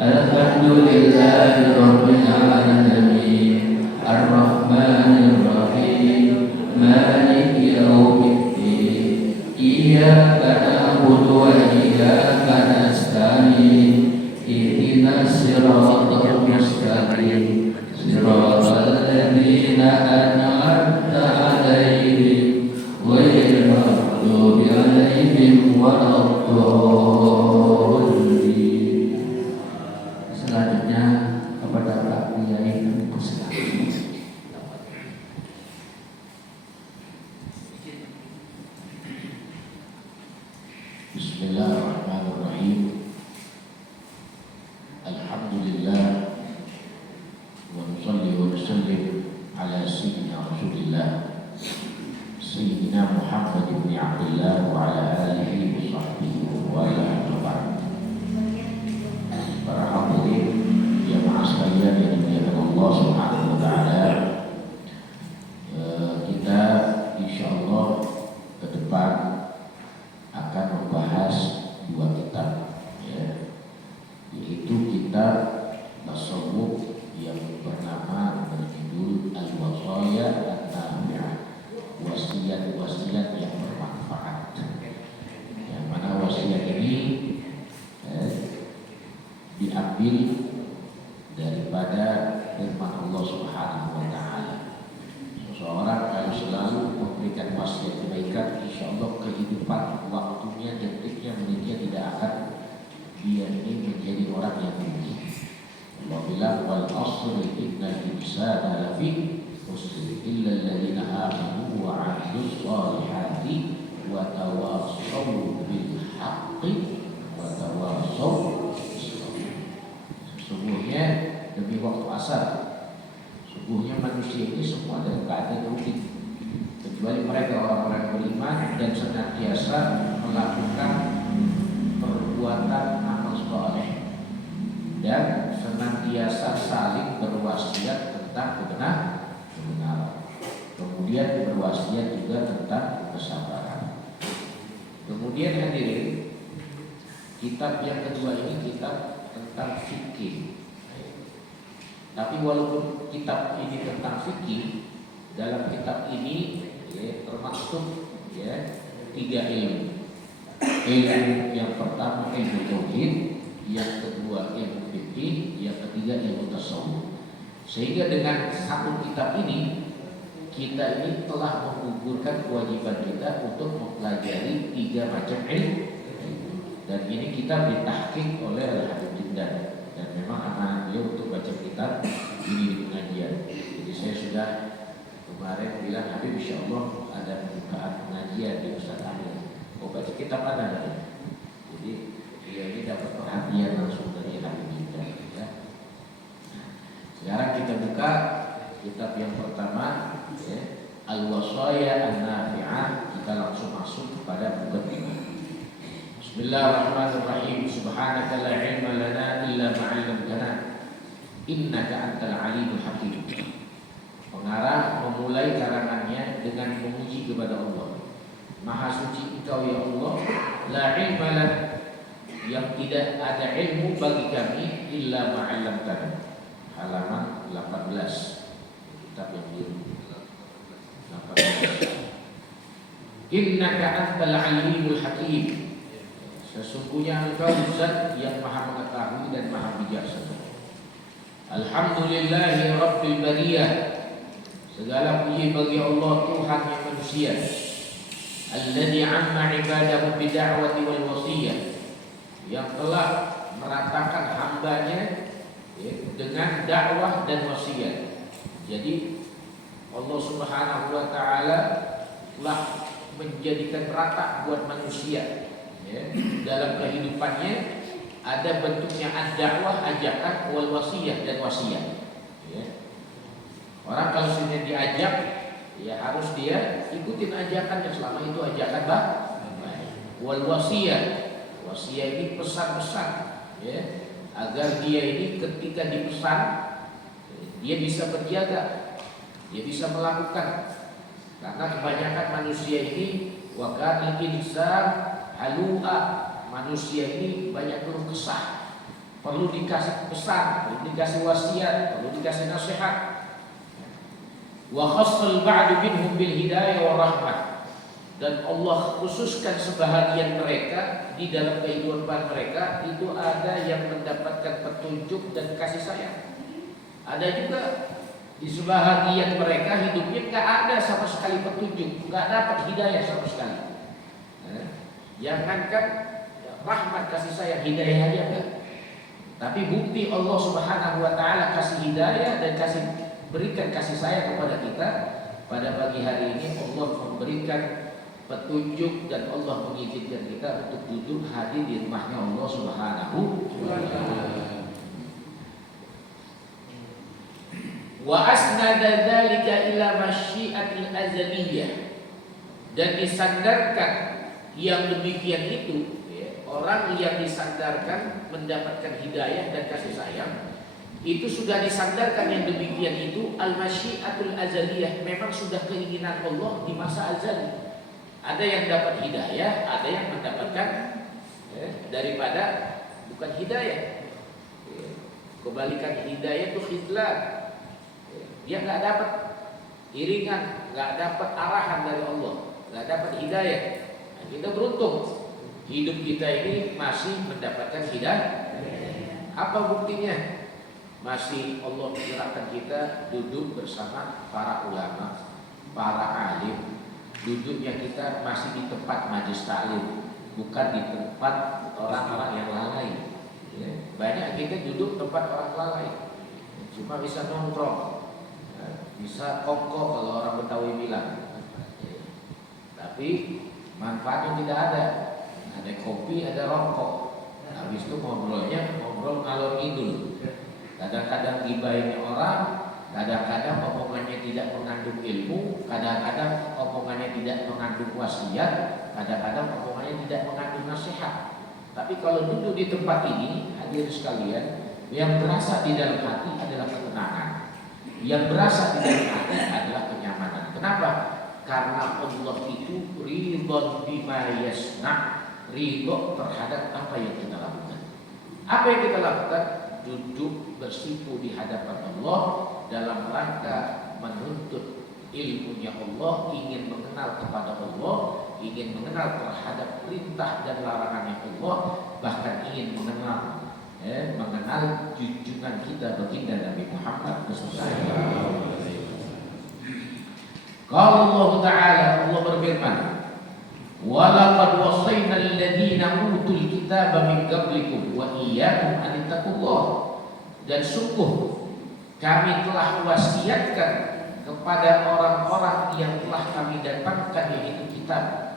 Alhamdulillahi rabbil alamin, ar-rahmanir rahim, maliki yaumiddin, iyyaka na'budu wa iyyaka nasta'in, ihdinas siratal mustaqim, siratal ladzina an'amta 'alaihim ghairil maghdubi 'alaihim waladdallin. Selanjutnya kepada Pak Kiai kami persilakan. Bismillahirrahmanirrahim. Alhamdulillah wa nusalli wa nusallim ala sayyidina Rasulillah Sayyidina Muhammad ibn Abdullah wa ala alihi wa sahbihi wa ala para hadirin jamaah sekalian yang dimuliakan Allah Subhanahu wa taala, kita insyaallah ke depan akan membahas dua kitab, ya, yaitu kitab tasawuf yang bernama berjudul Al-Wasaya An-Nafi'ah, wasiat-wasiat yang bermanfaat. Yang mana wasiat ini diambil daripada firman Allah Subhanahu wa taala. Seseorang kalau selalu memberikan wasiat kebaikan, insyaallah kehidupan waktunya, detiknya, menitnya tidak akan dia ini menjadi orang yang rugi. Allah bilang wal asri innal insana lafi khusr illa alladziina aamanu wa 'amilus shalihati wa tawassaw bil haqqi wa tawassaw bis sabr. Sesungguhnya demi waktu asar, sesungguhnya manusia ini semua dalam keadaan rugi, kecuali mereka orang-orang beriman dan senantiasa melakukan perbuatan amal soleh dan senantiasa saling berwasiat tentang kebenaran, kemudian berwasiat juga tentang kesabaran. Kemudian hadirin, kitab yang kedua ini kitab tentang fikih. Tapi walaupun kitab ini tentang fikih, dalam kitab ini termasuk tiga ilmu. Ilmu yang pertama ilmu tauhid, yang kedua ilmu fikih, yang ketiga ilmu tasawuf. Sehingga dengan satu kitab ini kita ini telah menggugurkan kewajiban kita untuk mempelajari tiga macam ilmu. Dan ini kita ditahqiq oleh Al-Habib Jindan, dan memang amanah beliau untuk baca kitab ini di pengajian. Jadi saya sudah kemarin bilang Habib insyaallah ada pembukaan pengajian di Ustaz Amir. Mau baca kitab mana? Jadi dia ini dapat perhatian langsung dari Habib Jindan, ya. Sekarang kita buka kitab yang pertama, Al-Wasaya An-Nafi'ah. Kita langsung masuk kepada muqaddimah. Bismillahirrahmanirrahim. Subhanaka la ilma lana illa ma 'allamtana innaka antal alimul hakim. Pengarang memulai karangannya dengan memuji kepada Allah. Maha suci Engkau ya Allah, la ilma lana, yang tidak ada ilmu bagi kami illa ma 'allamtana. Halaman 18. Kitab yang biru 18. Innaka antal alimul hakim. Sesungguhnya Engkau Zat yang Maha mengetahui dan Maha bijaksana. Alhamdulillahi Rabbil bariyah. Segala puji bagi Allah Tuhan yang manusia. Alladzi 'amma 'ibadahu bid'awati wal wasiyah. Yang telah meratakan hambanya dengan dakwah dan wasiat. Jadi Allah Subhanahu wa taala telah menjadikan rata buat manusia. Dalam kehidupannya ada bentuknya ad-dakwah, ajakan, wal wasiyah, dan wasiat. Orang kalau sudah diajak, ya harus dia ikutin ajakannya selama itu ajakan baik. Wal wasiyah, wasiat ini pesan-pesan, agar dia ini ketika dipesan dia bisa berjaga, dia bisa melakukan. Karena kebanyakan manusia ini wakil insan halu'a, manusia ini banyak keluh kesah. perlu dikasih pesan, perlu dikasih wasiat, perlu dikasih nasihat. Wa khassal ba'du minhum bil hidayah wa rahmah. Dan Allah khususkan sebahagian mereka di dalam kehidupan mereka itu ada yang mendapatkan petunjuk dan kasih sayang. Ada juga di sebahagian mereka hidupnya nggak ada sama sekali petunjuk, nggak dapat hidayah sama sekali. Jangankan rahmat kasih sayang, hidayah aja enggak. Tapi bukti Allah Subhanahu wa taala kasih hidayah dan berikan kasih sayang kepada kita. Pada pagi hari ini Allah memberikan petunjuk dan Allah mengizinkan kita untuk duduk hadir di rumahnya Allah Subhanahu wa taala. Wa asnada dzalika ila masyiatil azaliyah, dan disandarkan yang demikian itu, orang yang disandarkan mendapatkan hidayah dan kasih sayang itu sudah disandarkan yang demikian itu al-masyiatul azaliyah, memang sudah keinginan Allah di masa azali. Ada yang dapat hidayah, ada yang mendapatkan daripada bukan hidayah. Kebalikan hidayah itu khidlan. Dia nggak dapat iringan, nggak dapat arahan dari Allah, nggak dapat hidayah. Nah, kita beruntung hidup kita ini masih mendapatkan hidayah. Apa buktinya? Masih Allah gerakkan kita duduk bersama para ulama, para alim. Duduknya kita masih di tempat majelis taklim, bukan di tempat orang-orang yang lalai. Banyak kita duduk tempat orang lalai, cuma bisa nongkrong, bisa kongko kalau orang Betawi bilang. Tapi manfaatnya tidak ada. Ada kopi, ada rokok. Habis itu ngobrolnya ngobrol ngalor ngidul. Kadang-kadang gibahin orang, kadang-kadang omongannya tidak mengandung ilmu, kadang-kadang omongannya tidak mengandung wasiat, kadang-kadang omongannya tidak mengandung nasihat. Tapi kalau duduk di tempat ini, hadirin sekalian, yang berasa di dalam hati adalah ketenangan. Yang berasa di dalam hati adalah kenyamanan. Kenapa? Karena Allah itu ridho bima yasna', ridho terhadap apa yang kita lakukan. Apa yang kita lakukan? Duduk bersimpu di hadapan Allah dalam rangka menuntut ilmunya Allah, ingin mengenal kepada Allah, ingin mengenal terhadap perintah dan larangannya Allah, bahkan ingin mengenal junjungan kita baginda Nabi Muhammad sallallahu alaihi wasallam. Qala Allah Ta'ala, Allah berfirman, wa laqad wassayna alladziina utul kitaba min qablikum wa iyyakum an ittaqullah. Dan sungguh kami telah wasiatkan kepada orang-orang yang telah kami datangkan, yaitu kitab,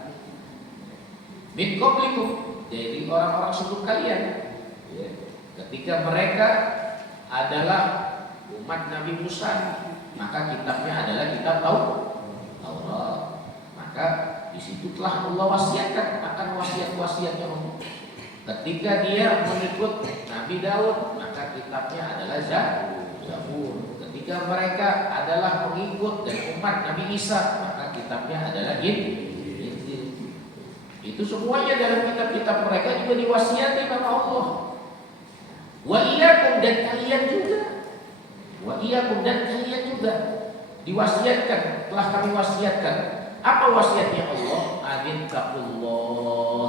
min qablikum, dari orang-orang sebelum kalian. Ketika mereka adalah umat Nabi Musa, maka kitabnya adalah kitab Taurat. Maka di situ telah Allah wasiatkan akan wasiat-wasiatnya Allah. Ketika dia mengikut Nabi Daud, maka kitabnya adalah Zabur. Ketika mereka adalah pengikut dan umat Nabi Isa, maka kitabnya adalah Injil. Itu semuanya dalam kitab-kitab mereka juga diwasiatkan oleh Allah. Wa iyyakum, dan kalian juga. Wa iyyakum, dan kalian juga diwasiatkan, telah kami wasiatkan. Apa wasiatnya Allah? Anittaqullah,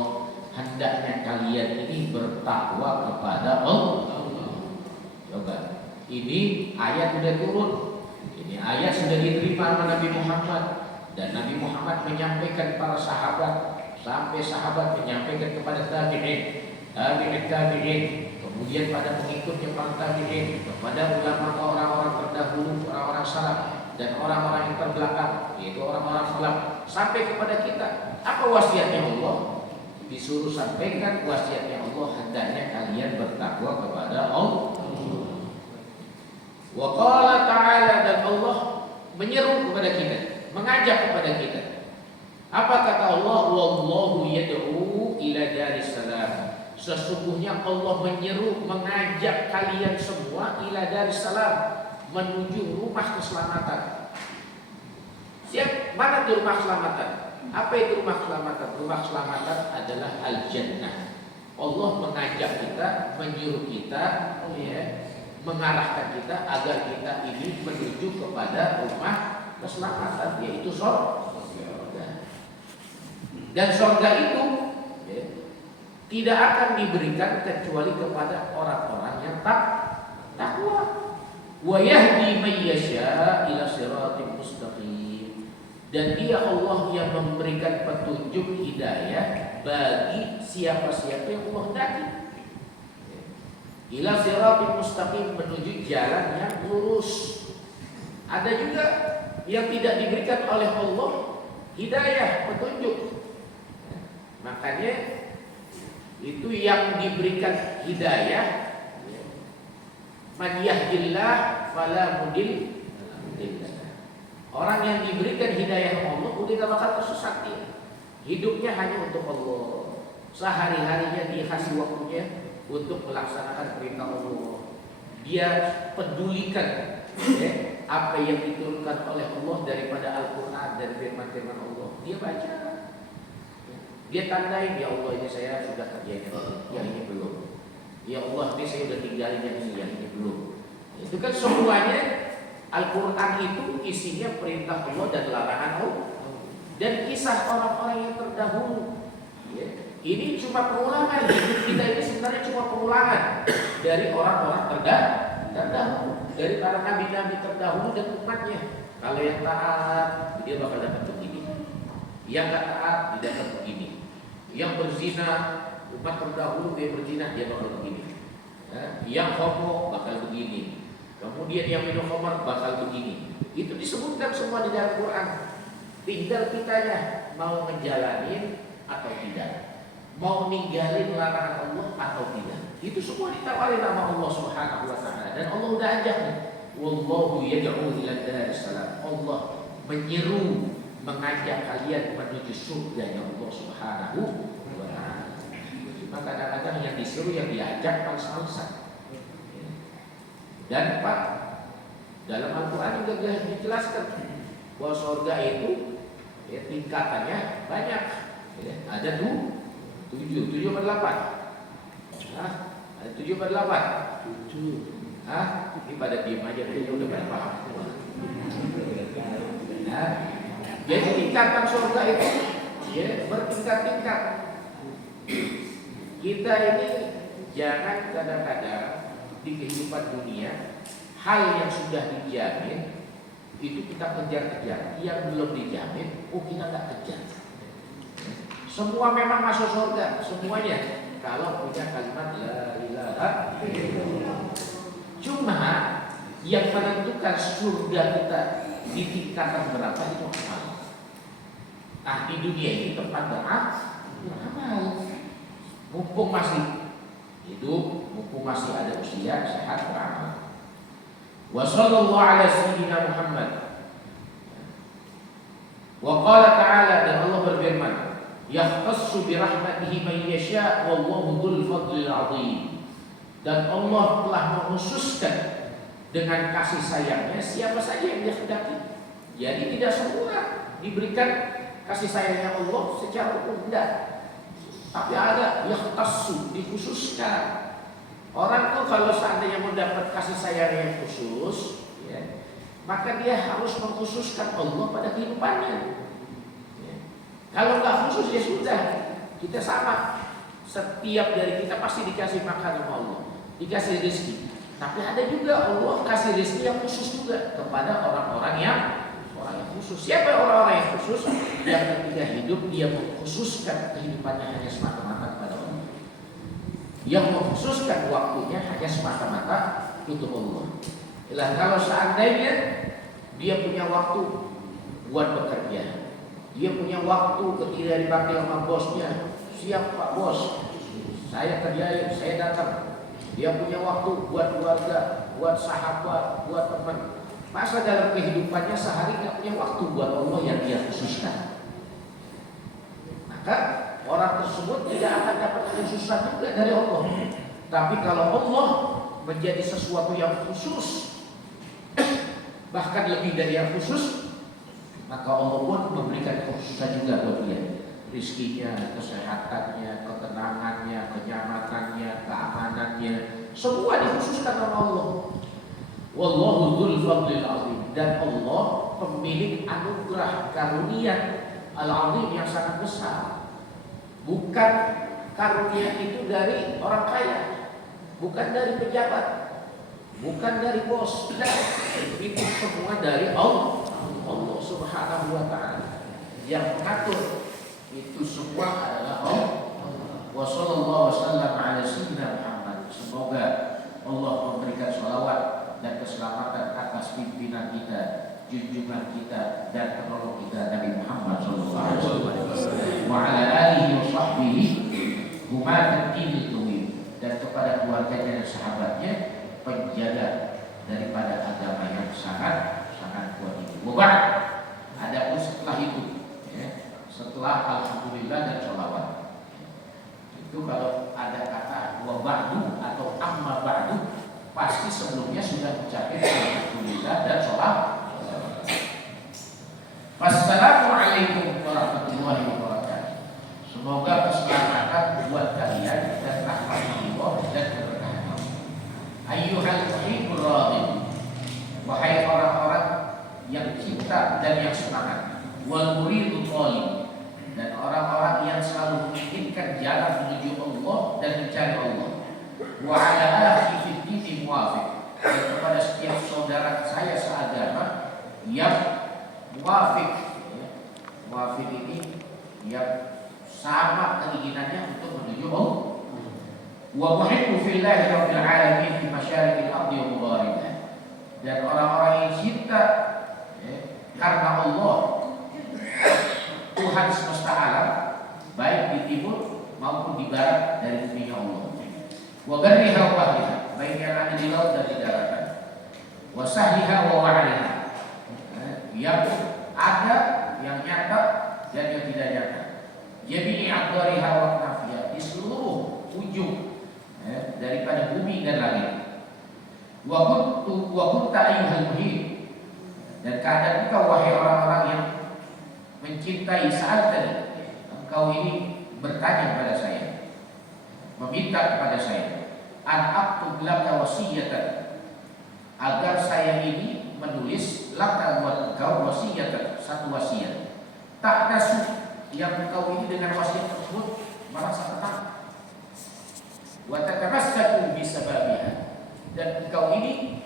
hendaknya kalian ini bertakwa kepada Allah. Coba, ini ayat sudah turun, ini ayat sudah diterima oleh Nabi Muhammad, dan Nabi Muhammad menyampaikan para sahabat, sampai sahabat menyampaikan kepada tabi'in, kemudian pada pengikutnya para tabi'in, kepada ulama orang-orang terdahulu, orang-orang salaf, dan orang-orang yang terbelakang, yaitu orang-orang salaf, sampai kepada kita. Apa wasiatnya Allah? Disuruh sampaikan wasiatnya Allah, hendaknya kalian bertakwa kepada Allah. Wa qala ta'ala, dan Allah menyeru kepada kita, mengajak kepada kita. Apa kata Allah? Wallahu yad'u ila daris salam. Sesungguhnya Allah menyeru, mengajak kalian semua ila daris salam, menuju rumah keselamatan. Siap, mana itu rumah keselamatan? Apa itu rumah keselamatan? Rumah keselamatan adalah al-jannah. Allah mengajak kita, menyuruh kita, ya, mengarahkan kita agar kita ini menuju kepada rumah keselamatan, yaitu surga. Dan surga itu, ya, tidak akan diberikan kecuali kepada orang-orang yang takwa. Wa yahdi may yasha ila siratim mustaqim. Dan Dia Allah yang memberikan petunjuk hidayah bagi siapa-siapa yang Allah hendaki. Ila siratim mustaqim, menuju jalan yang lurus. Ada juga yang tidak diberikan oleh Allah hidayah, petunjuk. Makanya itu yang diberikan hidayah, man yahdillah fala mudil. Orang yang diberikan hidayah Allah udah gak bakal tersesat dia. Hidupnya hanya untuk Allah. Sehari-harinya dia kasih waktunya untuk melaksanakan perintah Allah. Dia pedulikan, ya, apa yang diturunkan oleh Allah daripada Al-Quran, dari firman-firman Allah. Dia baca. Dia tandai, ya Allah ini saya sudah kerjain yang ini belum. Ya Allah ini saya sudah tinggalin yang ini belum. Itu kan semuanya Al-Quran itu isinya perintah Allah dan larangan Allah. Dan kisah orang-orang yang terdahulu, ya, ini cuma pengulangan. Hidup kita ini sebenarnya cuma pengulangan dari orang-orang terdahulu, dari para nabi-nabi terdahulu dan umatnya. Kalau yang taat, dia bakal dapat begini. Yang gak taat, dia dapat begini. Yang berzina, umat terdahulu dia berzina, dia bakal begini. Ya, yang homo bakal begini. Kemudian yang minum khamar bakal begini. Itu disebutkan semua di dalam Quran. Tinggal kitanya mau ngejalanin atau tidak, mau ninggalin larangan Allah atau tidak. Itu semua ditawarin sama Allah Subhanahu wa taala. Dan Allah udah ajak nih. Wallahu yad'u ila daris salam. Allah menyeru, mengajak kalian menuju surganya Allah Subhanahu wa taala. Cuma kadang-kadang yang disuruh, yang diajak males-malesan. Dan Pak, dalam Al-Quran juga dijelaskan bahwa surga itu, ya, tingkatannya banyak, ya, ada 7 atau 8. Ada 7 atau 8? 7. Ini pada diem aja, kayaknya udah pada paham. Nah, jadi tingkatan surga itu, ya, bertingkat-tingkat. Kita ini jangan kadang-kadang di kehidupan dunia, hal yang sudah dijamin itu kita kejar-kejar, yang belum dijamin, kita nggak kejar. Semua memang masuk surga, semuanya, kalau punya kalimat la ilaha illallah. Cuma yang menentukan surga kita di tingkatan berapa itu amal. Nah, di dunia ini tempat beramal. Mumpung masih hidup, mumpung masih ada usia, sehat, beramal. Wa sallallahu ala sayyidina Muhammad. Wa qala ta'ala, dan Allah berfirman, yahtassu bi rahmatihi man yasha wallahu dzul fadlil 'azim. Dan Allah telah mengkhususkan dengan kasih sayangnya siapa saja yang Dia kehendaki. Jadi tidak semua diberikan kasih sayangnya Allah secara umum, tidak. Tapi ada yahtassu, dikhususkan. Orang tuh kalau seandainya mendapat kasih sayang yang khusus, ya, maka dia harus mengkhususkan Allah pada kehidupannya. Ya. Kalau nggak khusus ya sudah, kita sama. Setiap dari kita pasti dikasih makan sama Allah, dikasih rezeki. Tapi ada juga Allah kasih rezeki yang khusus juga kepada orang-orang yang khusus. Siapa orang-orang yang khusus? Yang ketika hidup dia mengkhususkan kehidupannya hanya semata-mata kepada Allah. Yang mengkhususkan waktunya hanya semata-mata untuk Allah. Kalau seandainya dia punya waktu buat bekerja, dia punya waktu ketika dipanggil sama bosnya, siap Pak Bos, saya kerjain, saya datang. Dia punya waktu buat keluarga, buat sahabat, buat teman. Masa dalam kehidupannya sehari nggak punya waktu buat Allah yang Dia khususkan? Maka orang tersebut tidak akan dapat khususan juga dari Allah. Tapi kalau Allah menjadi sesuatu yang khusus, bahkan lebih dari yang khusus, maka Allah pun memberikan kekhususan juga buat dia. rizkinya, kesehatannya, ketenangannya, kenyamanannya, keamanannya, semua dikhususkan oleh Allah. Wallahu dzul fadlil azim, dan Allah pemilik anugerah karunia al-azim yang sangat besar. Bukan karunia itu dari orang kaya, bukan dari pejabat, bukan dari bos, dan itu semua dari Allah Subhanahu wa ta'ala. Yang mengatur itu semua adalah Allah. Wa sallallahu wasallam ala sayyidina Muhammad. Semoga Allah memberikan sholawat dan keselamatan atas pimpinan kita, junjungan kita, dan penolong kita Nabi Muhammad sallallahu alaihi wasallam. Wa ala alihi wa sahbihi humadat dinil qawim, dan kepada keluarganya dan sahabatnya penjaga daripada agama yang sangat kuat ini. Wa adapun setelah itu, setelah alhamdulillah dan sholawat, itu kalau ada kata wa ba'du atau amma ba'du, pasti sebelumnya sudah mencapai alhamdulillah dan sholawat. Wassalamualaikum warahmatullahi wabarakatuh. Semoga keselamatan buat kalian dan rahmatullah dan keberkahan. Ayyuhal muhibbur radin, wahai orang-orang yang cinta dan yang semangat, wal muridul talib, dan orang-orang yang selalu menginginkan jalan menuju Allah dan mencari Allah. Wa ala akhi fid din muwafiq, dan kepada setiap saudara saya seagama yang muwafiq, muwafiq ini yang sama keinginannya untuk menuju Allah. Wa muhibbu fillahi rabbil alamin fi masyariqil ardi wa magharibiha, dan orang-orang yang cinta karena Allah Tuhan semesta alam, baik di timur maupun di barat dari bumi Allah. Wa barriha wa bahriha, baik yang ada di laut dan di daratan. Wa sahliha wa wa'liha, yang ada, yang nyata dan yang tidak nyata. Jami'i aqdariha wa nafiha, di seluruh ujung daripada bumi dan langit. Wa kunta ayyuhal muhib, dan keadaan engkau wahai orang-orang yang mencintai saat tadi, engkau ini bertanya kepada saya, meminta kepada saya, an aktub laka wasiyatan, agar saya ini menulis laka buat engkau wasiyatan, satu wasiat. Tak nasu, yang engkau ini dengan wasiat tersebut merasa tenang. Wa tatamassatu bisababiha, dan engkau ini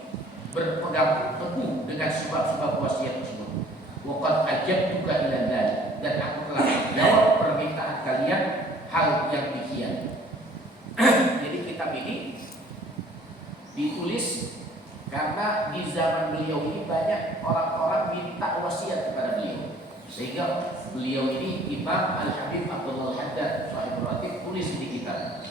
berpegang teguh dengan sebab-sebab wasiat tersebut. Waqad ajabtuka ila dzalik, dan aku telah menjawab permintaan kalian hal yang demikian. Jadi kitab ini ditulis karena di zaman beliau ini banyak orang-orang minta wasiat kepada beliau, sehingga beliau ini Imam Al-Habib Abdullah Al-Haddad Sahibul Ratib tulis di kitab.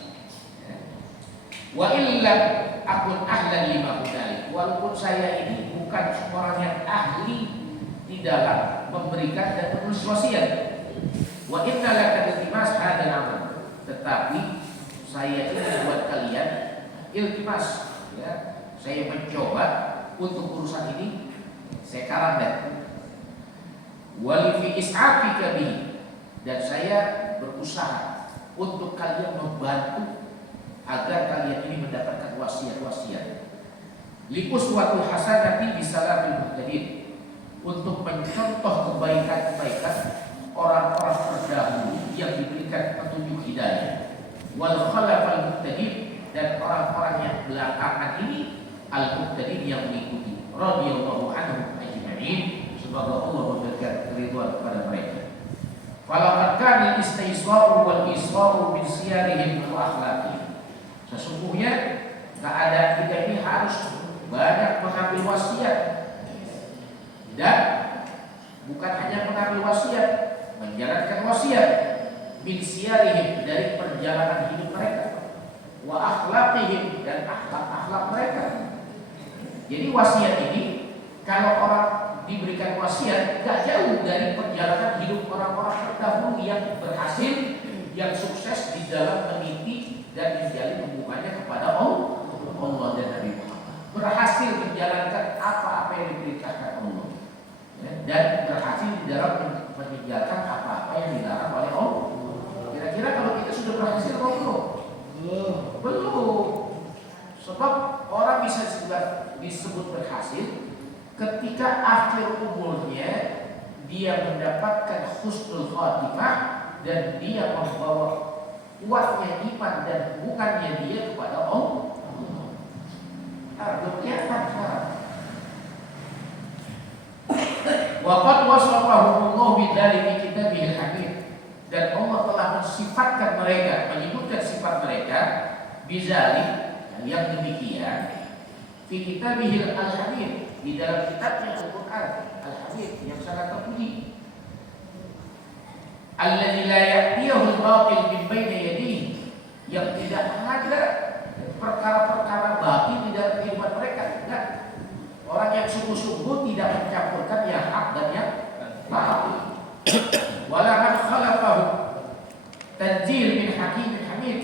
Wa illam akun ahlan lima hudalik, walaupun saya ini bukan orang yang ahli di dalam memberikan dan menulis wasiat. Wa inna laka iltimas hadzal amal, tetapi saya ini buat kalian iltimas, ya, saya mencoba untuk urusan ini saya karangan. Wa fi is'afika bihi, dan saya berusaha untuk kalian membantu agar kalian ini mendapatkan wasiat-wasiat. Liuswatul hasanati bisalafil muhtadin, untuk mencontoh kebaikan-kebaikan orang-orang terdahulu yang diberikan petunjuk hidayah. Wal khalafal muhtadin, dan orang-orang yang belakangan ini al-muhtadin yang mengikuti. Radhiyallahu anhum ajma'in, semoga Allah memberikan keridhaan kepada mereka. Falaqad kana al-istiswa'u wal iswa'u min siyarihim wa akhlaqihim, sesungguhnya keadaan kita ini harus banyak mengambil wasiat, dan bukan hanya mengambil wasiat, menjalankan wasiat min siyarihim, dari perjalanan hidup mereka, wa akhlaqihim, dan akhlak-akhlak mereka. Jadi wasiat ini kalau orang diberikan wasiat gak jauh dari perjalanan hidup orang-orang terdahulu yang berhasil, yang sukses di dalam meniti dan menjalin hubungannya kepada Allah dan Nabi Muhammad, berhasil menjalankan apa-apa yang diperintahkan Allah, dan berhasil di dalam meninggalkan apa-apa yang dilarang oleh Allah. bisa disebut berhasil ketika akhir umurnya dia mendapatkan husnul khatimah dan dia membawa kuatnya iman dan hubungannya dia kepada Allah. Belum kelihatan sekarang. Waqad wasafahumullah bidzalika fi kitabihil hamid, dan Allah telah mensifatkan mereka, menyebutkan sifat mereka bizalik yang demikian fi kitabihil al-hamid, di dalam kitabnya Al-Qur'an al-hamid yang sangat terpuji. Alladzi la ya'tihi al-batil min baini yadihi, yang tidak ada perkara-perkara batil di dalam kehidupan mereka. Enggak. Orang yang sungguh-sungguh tidak mencampurkan yang hak dan yang batil. Wala man khalaqahu tanzil min hakimin hamid,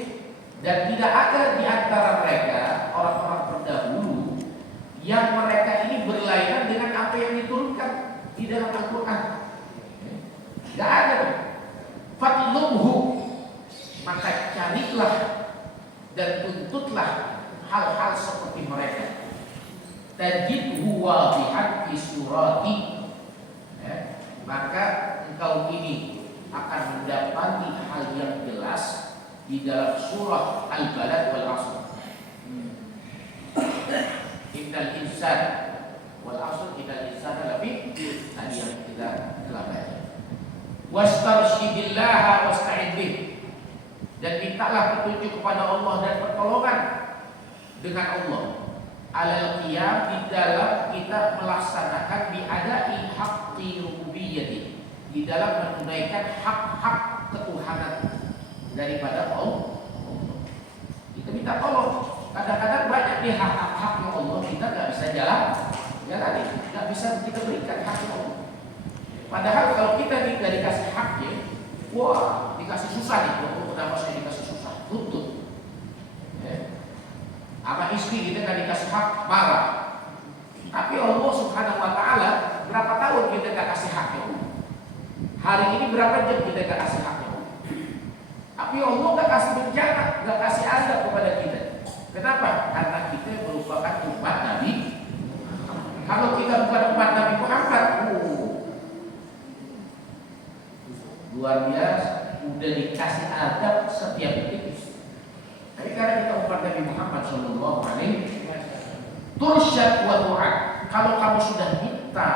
dan tidak ada di antara mereka orang-orang terdahulu yang mereka ini berlainan dengan apa yang diturunkan di dalam Al-Quran. Tidak ada. Fatlubhu, maka carilah dan tuntutlah hal-hal seperti mereka. Tajidhu wadihan fi surati, maka engkau ini akan mendapati hal yang jelas di dalam surah Al-Balad wal Asr. Innal insan wal asr, innal insana lafi tadi yang kita telah baca. Wastarshidillaha wasta'in bih, dan mintalah petunjuk kepada Allah dan pertolongan dengan Allah. Alal qiyam, di dalam kita melaksanakan biadai haqqi rububiyyati, di dalam menunaikan hak-hak ketuhanan daripada Allah. Kita minta tolong. Kadang-kadang banyak nih hak-haknya Allah kita nggak bisa jalani, nggak bisa kita berikan haknya Allah. Padahal kalau kita tidak dikasih haknya, wah dikasih susah nih. Kenapa saya dikasih susah? Tuntut. Sama istri kita nggak dikasih hak, marah. Tapi Allah Subhanahu Wa Taala berapa tahun kita nggak kasih haknya Allah? Hari ini berapa jam kita nggak kasih haknya Allah? Tapi Allah nggak kasih bencana, nggak kasih azab kepada kita. Kenapa? Karena kita merupakan umat Nabi. Kalau kita bukan umat Nabi Muhammad, luar biasa, udah dikasih adab setiap detik. Tapi karena kita umat Nabi Muhammad Sallallahu Alaihi Tursyad wa tu'ad, kalau kamu sudah minta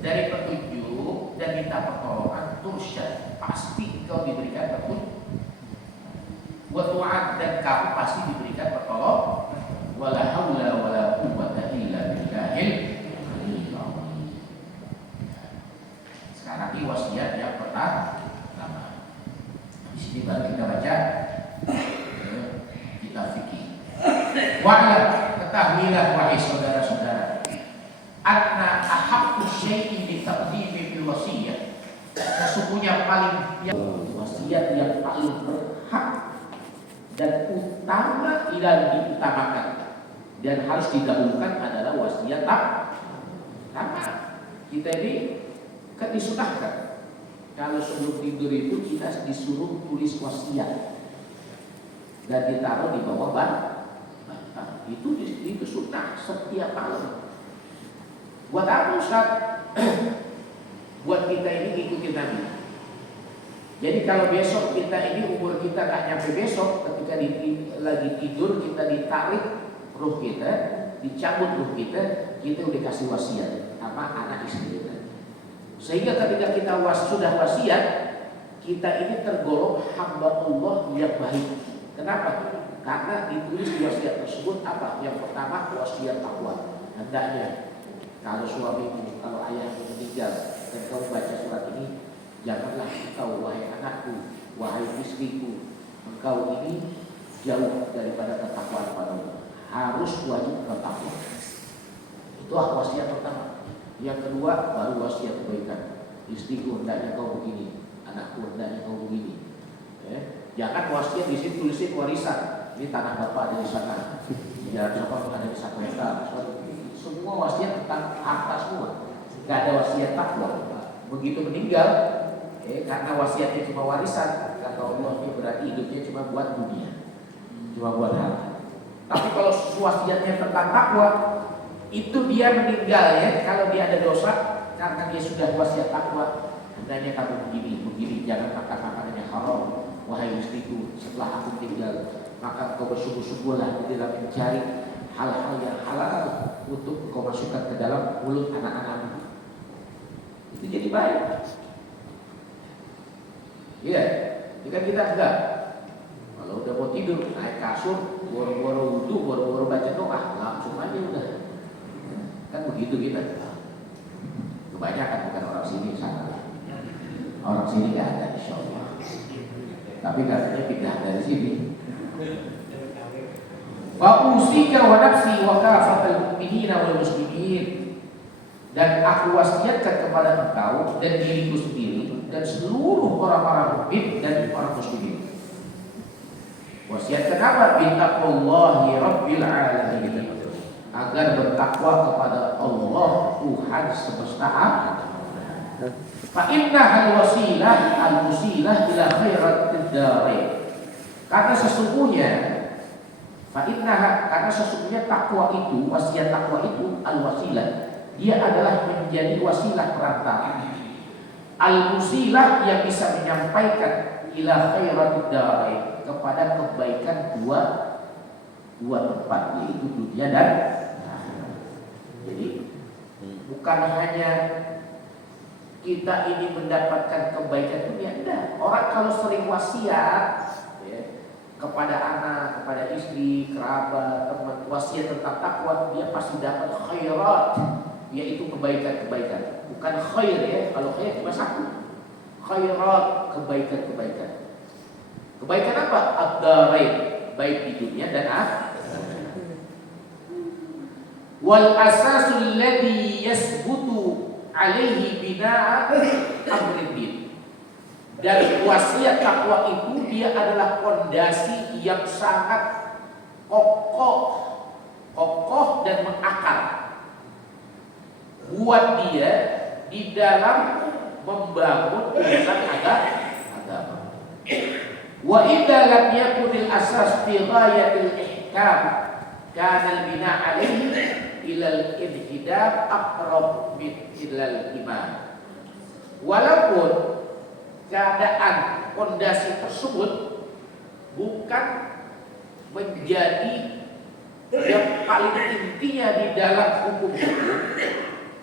dari petunjuk dan minta pertolongan, tursyad, pasti kau diberikan petunjuk. Wa tu'ad, dan kamu pasti diberikan pertolongan. Wala haula wala quwwata illa billahil aliyyil azim. Sekarang ini wasiat yang pertama. Di sini baru kita baca kitab fikih. Wa'lam, ketahuilah wahai saudara-saudara, anna ahaqqu syai'in bi taqdimi bil wasiyah, sesungguhnya paling wasiat yang paling berhak dan utama tidak diutamakan dan harus didahulukan adalah wasiat tamat. Kita ini kan disunahkan kalau sebelum tidur itu kita disuruh tulis wasiat dan ditaruh di bawah bantal. Itu sunnah setiap malam. Buat apa Ustaz? Buat kita ini ngikutin Nabi. Jadi kalau besok kita ini umur kita nggak nyampe besok, ketika lagi tidur kita ditarik ruh kita, dicabut ruh kita udah kasih wasiat sama anak istri kita. Sehingga ketika kita sudah wasiat, kita ini tergolong hamba Allah yang baik. Kenapa? Karena ditulis di wasiat tersebut apa? Yang pertama wasiat takwa. Hendaknya kalau suamimu, kalau ayahmu meninggal dan kau baca surat ini, janganlah engkau wahai anakku, wahai istriku, engkau ini jauh daripada ketakwaan kepada Allah. Harus wajib bertakwa. Itu wasiat pertama. Yang kedua baru wasiat kebaikan. Istriku hendaknya kau begini, anakku hendaknya kau begini. Jangan wasiat di sini tulisin warisan. Ini tanah bapak ada di sana, jalan bapak ada di 1 hektar. Semua wasiat tentang harta semua. Gak ada wasiat takwa. Begitu meninggal, karena wasiatnya cuma warisan, kata Allah, berarti hidupnya cuma buat dunia, cuma buat harta. Tapi kalau wasiatnya tentang takwa, itu dia meninggal ya. Kalau dia ada dosa, karena dia sudah wasiat takwa, hendaknya kamu begini, jangan makan makanan yang haram. Wahai istriku, setelah aku tinggal, maka kau bersungguh-sungguhlah di dalam mencari hal-hal yang halal untuk kau masukkan ke dalam mulut anak-anakmu. Itu jadi baik. Iya, jika kita enggak. Kalau udah mau tidur, naik kasur, boro-boro wudu, boro-boro baca doa, langsung aja udah. Kan begitu kita. Kebanyakan bukan orang sini sana. Orang sini nggak ada, insya Allah. Tapi katanya pindah dari sini. Wa usika wa nafsi wa kafatal mu'minina wal muslimin. Dan aku wasiatkan kepada engkau dan diriku sendiri dan seluruh orang-orang mukmin dan orang muslimin. Wasiat kenapa? Bittaqwallahi rabbil alamin. Agar bertakwa kepada Allah Tuhan semesta alam. Fa innahal wasilah al-musilah ila khairatid darain. Karena sesungguhnya takwa itu, wasiat takwa itu al-wasilah. Dia adalah menjadi wasilah perantara. Al-musilah yang bisa menyampaikan ila khairatid darain, kepada kebaikan dua tempat, yaitu dunia dan akhirat. Jadi bukan hanya kita ini mendapatkan kebaikan dunia, enggak. Orang kalau sering wasiat ya, kepada anak, kepada istri, kerabat, teman, wasiat tentang takwa, dia pasti dapat khairat, yaitu kebaikan-kebaikan. Bukan khair ya, kalau khair cuma satu. Khairat, kebaikan-kebaikan. Kebaikan apa? Ad-darain, baik di dunia dan akhirat. Wal asasul ladzi yasbutu alaihi bina'a amriddin. Dan wasiat takwa itu dia adalah fondasi yang sangat kokoh dan mengakar buat dia di dalam membangun urusan agama. Wa idza lam yakun al-asas fi ghayatil ihkam kana al-bina' alayhi ila al-inhidam aqrab min ila al-iman. Walaupun keadaan fondasi tersebut bukan menjadi yang paling intinya di dalam hukum-hukum,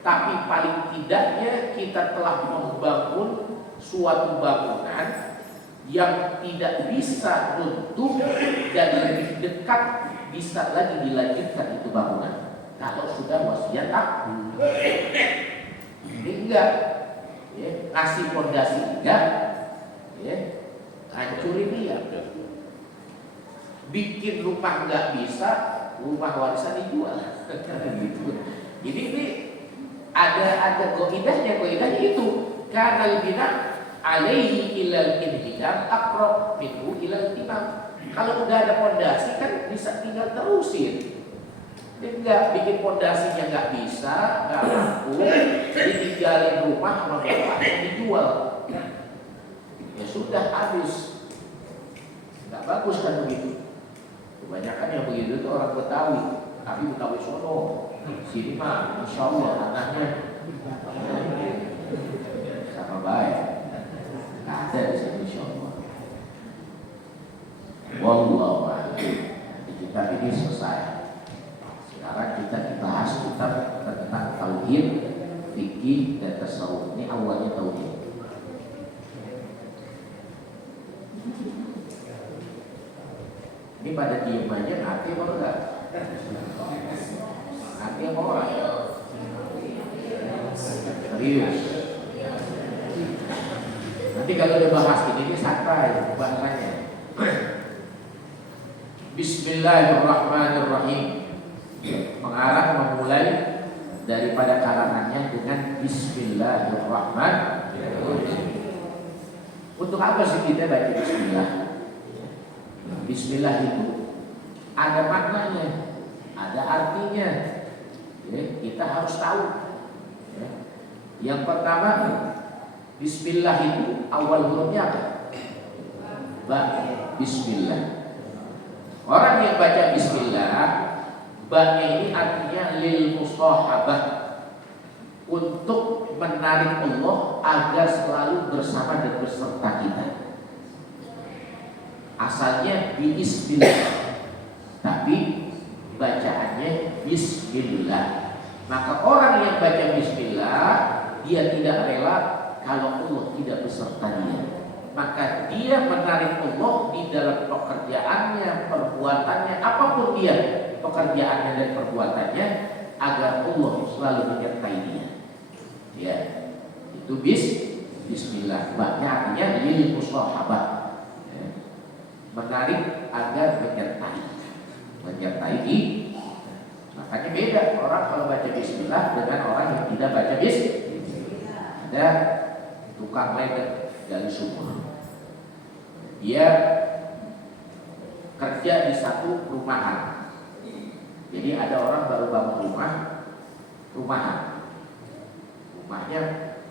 tapi paling tidaknya kita telah membangun suatu bangunan yang tidak bisa runtuh dan lebih dekat bisa lagi dilanjutkan itu bangunan kalau sudah wasiat takwa. Ini enggak ya, kasih fondasi enggak ya, hancurin dia. Bikin rumah enggak bisa, rumah warisan dijual. Gitu. Jadi ini ada goidahnya itu karena bina alaihi ilal inhidam aqrab minhu ilal timam. Kalau udah ada fondasi kan bisa tinggal terusin. Dia enggak bikin fondasinya enggak bisa, enggak mampu, ditinggalin rumah sama bapaknya dijual. Ya sudah habis. Enggak bagus kan begitu. Kebanyakan yang begitu itu orang Betawi, tapi Betawi sono. Sini mah insyaallah anaknya sama baik. Ada di sini insyaallah. Wallahu a'lam. Kita ini selesai. Sekarang kita bahas tentang tauhid, fikih dan tasawuf. Ini awalnya tauhid. Ini pada diem aja, hati apa enggak? Hati apa orang? Serius. Nanti kalau udah bahas ini santai bahasanya. Bismillahirrahmanirrahim. Mengarang memulai daripada karangannya dengan Bismillahirrahmanirrahim. Untuk apa sih kita baca Bismillah? Bismillah itu ada maknanya, ada artinya. Ya, kita harus tahu. Ya. Yang pertama, Bismillah itu awal hurufnya apa? Ba. Bismillah. Orang yang baca bismillah, ba-nya ini artinya lil musahabah, untuk menarik Allah agar selalu bersama dan berserta kita. Asalnya bismillah, tapi bacaannya bismillah. Maka orang yang baca bismillah, dia tidak rela kalau Allah tidak beserta dia. Maka dia menarik Allah di dalam pekerjaannya, perbuatannya, apapun dia pekerjaannya dan perbuatannya, agar Allah selalu menyertai dia. Ya, itu bismillah. Maknya artinya lil musahabah, ya, menarik agar menyertai di. Makanya beda orang kalau baca bismillah dengan orang yang tidak baca bismillah. Ada tukang ledek dari sumur, dia kerja di satu rumahan. Jadi ada orang baru bangun rumahan, rumahnya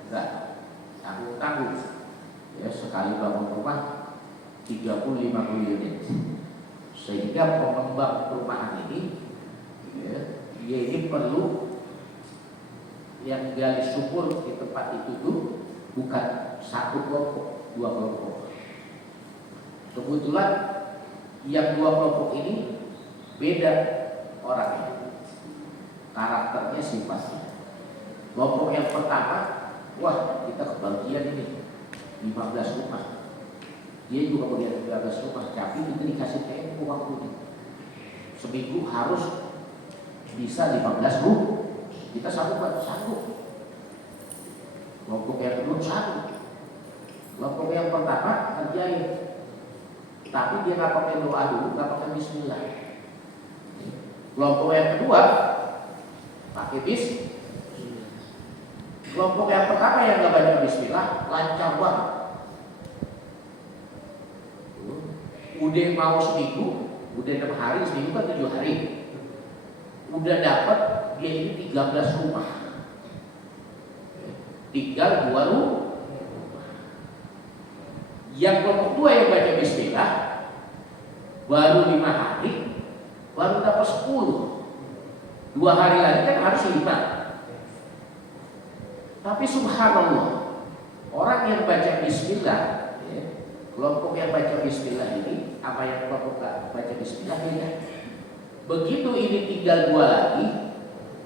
enggak tanggung-tanggung, ya, sekali bangun rumah 30-50 unit, sehingga pengembang perumahan ini, ya, dia ini perlu yang gali sumur di tempat itu tuh bukan satu kelompok, 2 kelompok. Kebetulan yang 2 kelompok ini beda orangnya, karakternya, sifatnya. Kelompok yang pertama, wah kita kebagian ini 15 rumah. Dia juga punya 15 rumah, tapi itu dikasih tempo waktu seminggu harus bisa 15 rumah. Kita sanggup. Kelompok yang kedua sanggup. Kelompok yang pertama kerjain, tapi dia nggak pakai doa dulu, nggak pakai bismillah. Kelompok yang kedua pakai bismillah. Kelompok yang pertama yang nggak baca bismillah lancar banget. Udah mau seminggu, udah 6 hari, seminggu kan 7 hari. Udah dapat dia ini 13 rumah. Tinggal 2 rumah. Yang kelompok 2 yang baca bismillah baru 5 hari, baru dapat 10. 2 hari lagi kan harus 5. Tapi subhanallah, orang yang baca bismillah, ya, kelompok yang baca bismillah ini apa yang kelompok gak baca bismillah beda. Begitu ini tinggal 2 lagi,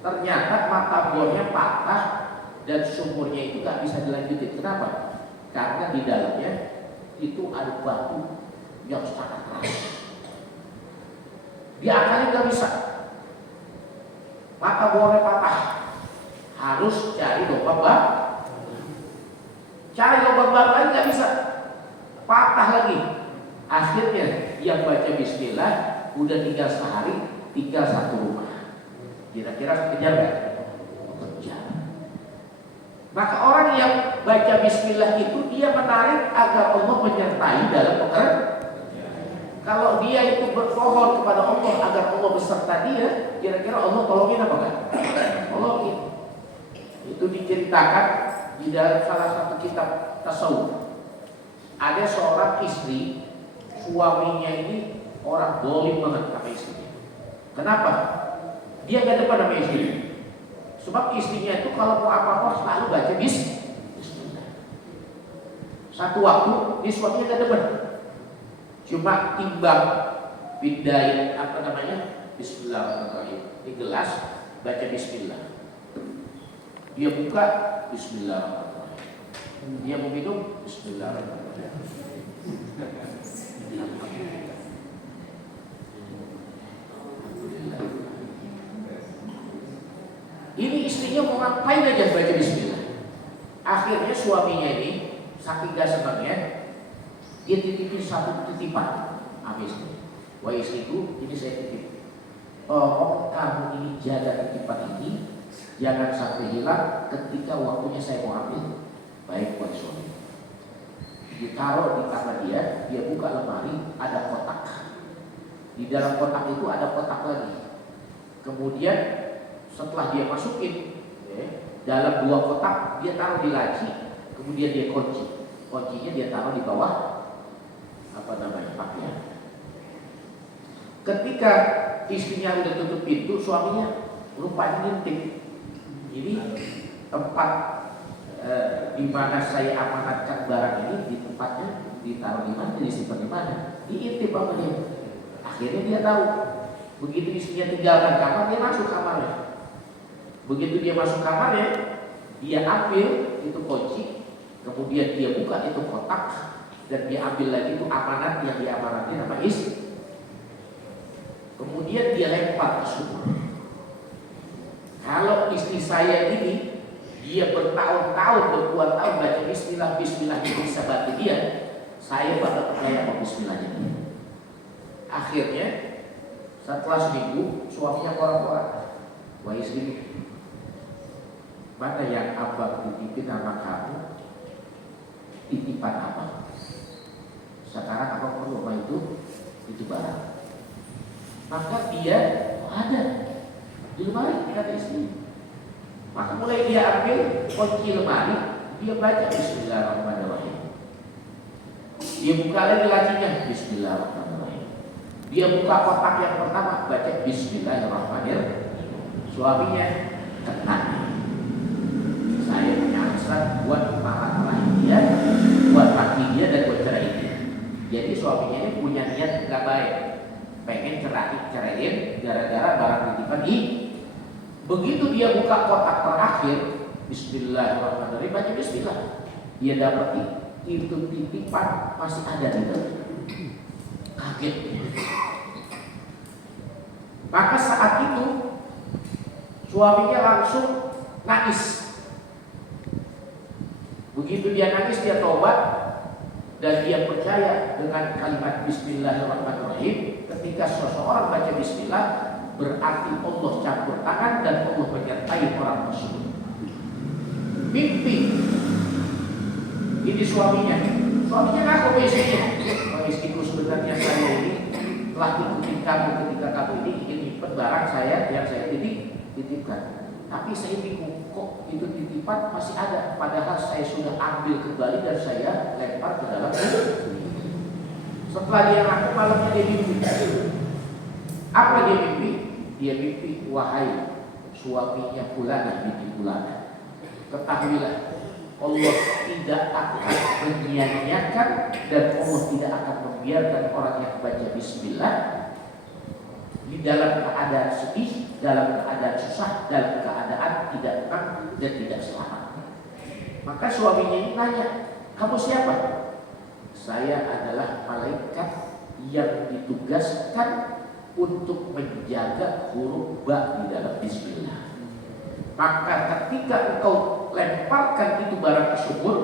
ternyata mata bornya patah dan sumurnya itu gak bisa dilanjutin. Kenapa? Karena di dalamnya itu ada batu yang sangat keras. Dia akalnya gak bisa, mata bornya patah, harus cari lubang baru. Cari lubang baru lagi gak bisa, patah lagi. Akhirnya yang baca bismillah udah tinggal sehari, tinggal 1 rumah. Kira-kira kejar gak? Kejar. Maka orang yang baca bismillah itu dia menarik agar Allah menyertai dalam pekerjaan. Kalau dia itu berpohon kepada Allah agar Allah beserta dia, kira-kira Allah tolongin apa enggak? Tolongin. Itu diceritakan di dalam salah satu kitab tasawuf. Ada seorang istri, suaminya ini orang dolim banget sama istrinya. Kenapa? Dia gak depan sama istrinya. Sebab istrinya itu kalau mau apa-apa selalu baca bismillah. Satu waktu di suaminya gak depan, cuma timbang pindahin bismillahirrahmanirrahim di gelas, baca bismillah. Dia buka bismillahirrahmanirrahim. Dia mau minum bismillahirrahmanirrahim. Ini istrinya mau ngapain aja baca bismillah. Akhirnya suaminya ini saking gak senangnya, dia titipin satu titipan sama istri. Wah istriku, ini saya titip. Oh, kamu ini jaga titipan ini, jangan sampai hilang ketika waktunya saya mau ambil. Baik buat suami. Ditaruh di tangan dia buka lemari, ada kotak. Di dalam kotak itu ada kotak lagi. Kemudian setelah dia masukin, dalam 2 kotak dia taruh di laci, kemudian dia kunci. Kuncinya dia taruh di bawah pakaian. ketika istrinya udah tutup pintu, suaminya lupa ngintip. Jadi tempat di mana saya amanatkan barang ini, di tempatnya ditaruh di mana, disimpan di mana, diintip sama dia. Akhirnya dia tahu. Begitu istrinya tinggalkan kamar, dia masuk kamarnya. Begitu dia masuk kamarnya, dia ambil itu kunci, kemudian dia buka itu kotak, dan dia ambil lagi itu amanat yang diamanati sama istri. Kemudian dia lempar ke sumur. Kalau istri saya ini, dia bertahun-tahun, berpuluhan tahun baca bismillah, bismillah itu bisa bantu dia, saya bakal percaya sama bismillahnya. Akhirnya setelah seminggu, suaminya korak-korak, wah istri, mana yang abang titipin sama kamu, titipan apa? Sekarang abang perlu sama itu barang. Maka dia ada di lemari, kata istri. Maka mulai dia ambil kunci lemari, dia baca bismillahirrahmanirrahim. Dia buka lagi lacinya, bismillahirrahmanirrahim. Dia buka kotak yang pertama, baca bismillahirrahmanirrahim. Suaminya tenang. Saya punya hasrat buat marah-marahin dia, buat maki dia, dan buat cerai dia. Jadi suaminya ini punya niat nggak baik, pengen ceraiin gara-gara barang titipan ini. Begitu dia buka kotak terakhir, bismillahirrahmanirrahim, baca bismillah, dia dapat itu titipan masih ada di dalam. Kaget. Maka saat itu suaminya langsung nangis. Begitu dia nangis, dia tobat dan dia percaya dengan kalimat bismillahirrahmanirrahim. Ketika seseorang baca bismillah, berarti Allah campur tangan dan Allah menyertai orang tersebut. Mimpi ini suaminya ngaku ke istrinya, oh istriku, sebenarnya saya ini telah ikutin kamu ketika kamu ini ingin nyimpen barang saya yang saya titipkan. Tapi saya bingung, kok itu titipan masih ada, padahal saya sudah ambil kembali dan saya lempar ke dalam. Setelah dia ngaku, malamnya dia mimpi. Apa dia mimpi? Dia mimpi, wahai suaminya Fulanah binti Fulanah, ketahuilah Allah tidak akan menyia-nyiakan dan Allah tidak akan membiarkan orang yang baca bismillah di dalam keadaan sedih, dalam keadaan susah, dalam keadaan tidak tenang dan tidak selamat. Maka suaminya ini nanya, kamu siapa? Saya adalah malaikat yang ditugaskan untuk menjaga huruf ba di dalam bismillah. Maka ketika engkau lemparkan itu barang ke sumur,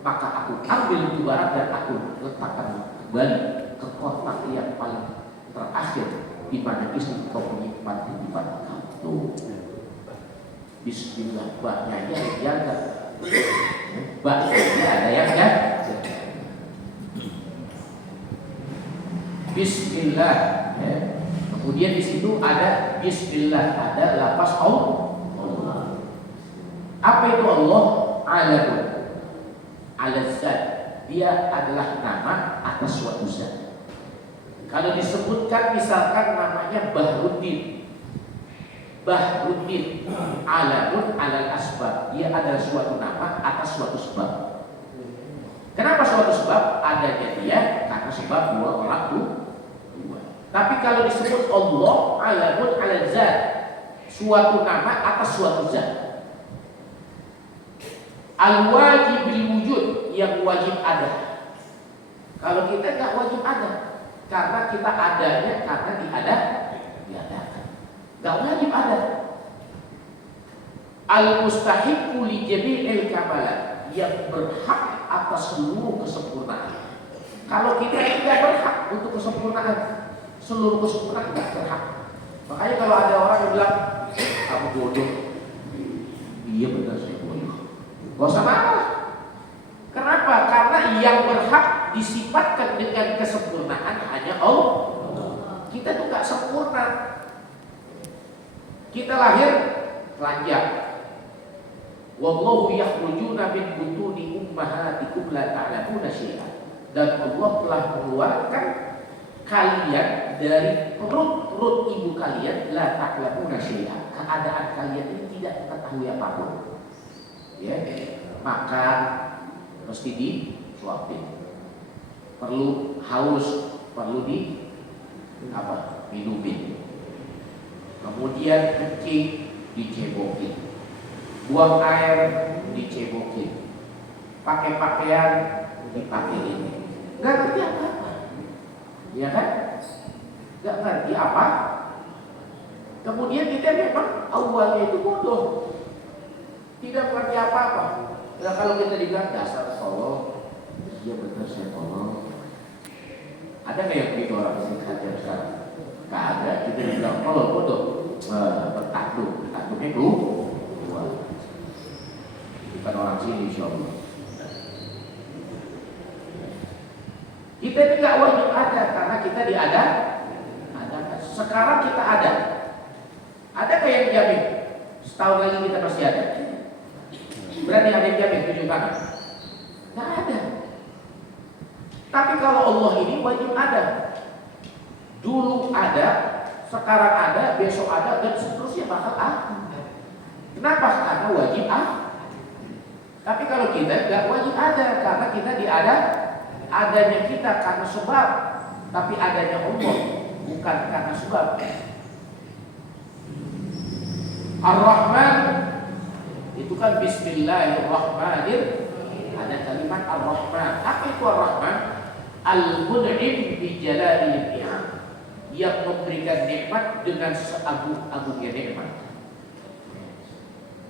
maka aku ambil itu barang dan aku letakkan kembali ke kotak yang paling terakhir di mana istri kau menyimpan titipan kamu. Bismillah, ba-nya ada yang jaga, ba-nya ada yang jaga. Bismillah, ya. Kemudian di situ ada bismillah, ada lafaz Allah. Apa itu Allah? Alamun, alazat. Dia adalah nama atas suatu zat. Kalau disebutkan misalkan namanya Bahruddin, Bahruddin, alamun alal asbab. Dia adalah suatu nama atas suatu sebab. Kenapa suatu sebab? Adanya dia karena sebab dua orang dua. Tapi kalau disebut Allah, alamun alal zat, suatu nama atas suatu zat. Al-wajibil wujud, yang wajib ada. Kalau kita nggak wajib ada, karena kita adanya karena diadakan. Nggak wajib ada. Al-mustahiqu li jami'il kamalat, yang berhak atas seluruh kesempurnaan. Kalau kita tidak berhak untuk kesempurnaan, seluruh kesempurnaan tidak berhak. Makanya kalau ada orang yang bilang kamu bodoh, iya benar saya bodoh, gak usah marah. Kenapa? Karena yang berhak disifatkan dengan kesempurnaan hanya Allah. Kita tuh gak sempurna. Kita lahir telanjang. Wallahu yakhrujuna min butuni ummahatikum la ta'lamuna syai'an. Dan Allah telah mengeluarkan kalian dari perut ibu kalian la ta'lamuna syai'an. Keadaan kalian ini tidak mengetahui apapun. Ya, makan mesti disuapin. Perlu haus, perlu minumin. Kemudian kencing dicebokin. Buang air dicebokin. Pakai pakaian dipakein. Enggak ngerti apa-apa. Ya kan? Enggak ngerti apa. Kemudian kita memang awalnya itu bodoh. Tidak ngerti apa-apa. Nah, kalau kita dibilang dasar tolong, iya benar saya tolong. Ada nggak yang begitu orang sini sekarang? Nggak ada. Kita dibilang tolong bodoh. Bertandung itu bukan orang sini, insya Allah. Kita ini nggak wajib ada karena kita ada. Sekarang kita ada. Ada kayak yang jamin? Setahun lagi kita masih ada. Berani ada yang jamin? Tunjuk tangan. Nggak ada. Tapi kalau Allah ini wajib ada. Dulu ada, sekarang ada, besok ada, dan seterusnya bakal ada. Kenapa? Karena wajib ada. Tapi kalau kita nggak wajib ada karena kita adanya kita karena sebab, tapi adanya Allah bukan karena sebab. Ar-Rahman itu kan Bismillahirrahmanirrahim. Ada kalimat Ar-Rahman. Apa itu Ar-Rahman? Al-Mun'im bi jalalil ni'am, yang memberikan nikmat dengan seagung-agungnya nikmat.